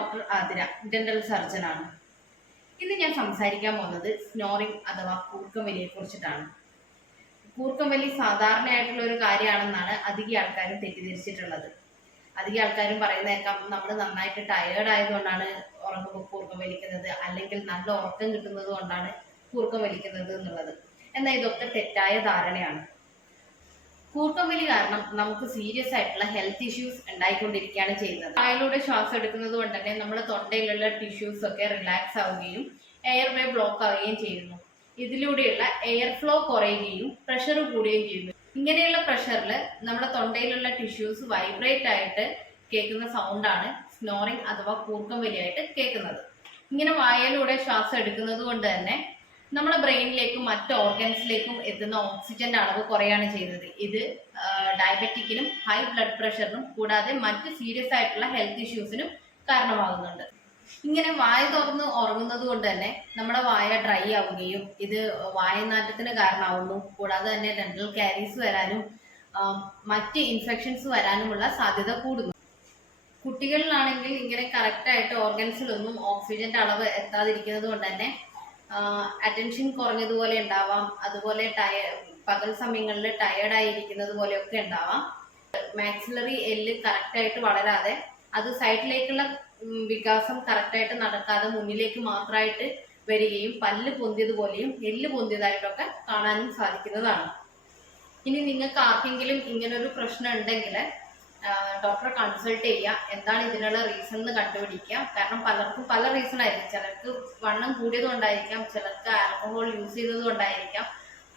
Doctor Athira, dental surgeon ആണ്. ഇന്ന് ഞാൻ സംസാരിക്കാൻ പോകുന്നത് സ്നോറിംഗ് അഥവാ കൂർക്കംവലിയെ കുറിച്ചിട്ടാണ്. കൂർക്കംവലി സാധാരണയായിട്ടുള്ള ഒരു കാര്യമാണെന്നാണ് അധികം ആൾക്കാരും തെറ്റിദ്ധരിച്ചിട്ടുള്ളത്. അധികം ആൾക്കാരും പറയുന്നേക്കാം നമ്മൾ നന്നായിട്ട് ടയേർഡ് ആയതുകൊണ്ടാണ് ഉറങ്ങുമ്പോൾ കൂർക്കം വലിക്കുന്നത്, അല്ലെങ്കിൽ നല്ല ഉറക്കം കിട്ടുന്നത് കൊണ്ടാണ് കൂർക്കം വലിക്കുന്നത് എന്നുള്ളത്. എന്നാൽ ഇതൊക്കെ തെറ്റായ ധാരണയാണ്. കൂർക്കംവലി കാരണം നമുക്ക് സീരിയസ് ആയിട്ടുള്ള ഹെൽത്ത് ഇഷ്യൂസ് ഉണ്ടായിക്കൊണ്ടിരിക്കുകയാണ് ചെയ്യുന്നത്. വായിലൂടെ ശ്വാസം എടുക്കുന്നത് കൊണ്ട് തന്നെ നമ്മുടെ തൊണ്ടയിലുള്ള ടിഷ്യൂസ് ഒക്കെ റിലാക്സ് ആവുകയും എയർവേ ബ്ലോക്ക് ആവുകയും ചെയ്യുന്നു. ഇതിലൂടെയുള്ള എയർ ഫ്ലോ കുറയുകയും പ്രഷർ കൂടുകയും ചെയ്യുന്നു. ഇങ്ങനെയുള്ള പ്രഷറിൽ നമ്മുടെ തൊണ്ടയിലുള്ള ടിഷ്യൂസ് വൈബ്രേറ്റ് ആയിട്ട് കേൾക്കുന്ന സൗണ്ടാണ് സ്നോറിംഗ് അഥവാ കൂർക്കംവലിയായിട്ട് കേൾക്കുന്നത്. ഇങ്ങനെ വായയിലൂടെ ശ്വാസം എടുക്കുന്നത് കൊണ്ട് തന്നെ നമ്മുടെ ബ്രെയിനിലേക്കും മറ്റ് ഓർഗൻസിലേക്കും എത്തുന്ന ഓക്സിജന്റെ അളവ് കുറയാണ് ചെയ്യുന്നത്. ഇത് ഡയബറ്റിക്കിനും ഹൈ ബ്ലഡ് പ്രഷറിനും കൂടാതെ മറ്റ് സീരിയസ് ആയിട്ടുള്ള ഹെൽത്ത് ഇഷ്യൂസിനും കാരണമാകുന്നുണ്ട്. ഇങ്ങനെ വായ തുറന്ന് ഉറങ്ങുന്നത് കൊണ്ട് തന്നെ നമ്മുടെ വായ ഡ്രൈ ആവുകയും ഇത് വായനാറ്റത്തിന് കാരണമാവുന്നു. കൂടാതെ തന്നെ ഡെന്റൽ കാരീസ് വരാനും മറ്റ് ഇൻഫെക്ഷൻസ് വരാനുമുള്ള സാധ്യത കൂടുന്നു. കുട്ടികളിലാണെങ്കിൽ ഇങ്ങനെ കറക്റ്റായിട്ട് ഓർഗൻസിലൊന്നും ഓക്സിജന്റെ അളവ് എത്താതിരിക്കുന്നത് കൊണ്ട് തന്നെ അറ്റൻഷൻ കുറഞ്ഞതുപോലെ ഉണ്ടാവാം. അതുപോലെ പകൽ സമയങ്ങളിൽ ടയേർഡായിരിക്കുന്നത് പോലെയൊക്കെ ഉണ്ടാവാം. മാക്സിലറി എല്ല് കറക്റ്റായിട്ട് വളരാതെ അത് സൈഡിലേക്കുള്ള വികാസം കറക്റ്റായിട്ട് നടക്കാതെ മുന്നിലേക്ക് മാത്രമായിട്ട് വരികയും പല്ല് പൊന്തിയതുപോലെയും എല്ല് പൊന്തിയതായിട്ടൊക്കെ കാണാനും സാധിക്കുന്നതാണ്. ഇനി നിങ്ങൾക്ക് ആർക്കെങ്കിലും ഇങ്ങനൊരു പ്രശ്നം ഉണ്ടെങ്കിൽ ഡോക്ടറെ കൺസൾട്ട് ചെയ്യുക. എന്താണ് ഇതിനുള്ള റീസൺ എന്ന് കണ്ടുപിടിക്കുക. കാരണം പലർക്കും പല റീസൺ ആയിരിക്കും. ചിലർക്ക് വണ്ണം കൂടിയത് കൊണ്ടായിരിക്കാം, ചിലർക്ക് ആൽക്കഹോൾ യൂസ് ചെയ്തത് കൊണ്ടായിരിക്കാം.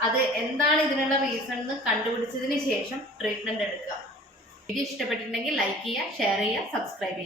അത് എന്താണ് ഇതിനുള്ള റീസൺ എന്ന് കണ്ടുപിടിച്ചതിന് ശേഷം ട്രീറ്റ്മെന്റ് എടുക്കുക. വീഡിയോ ഇഷ്ടപ്പെട്ടിട്ടുണ്ടെങ്കിൽ ലൈക്ക് ചെയ്യുക, ഷെയർ ചെയ്യുക, സബ്സ്ക്രൈബ് ചെയ്യുക.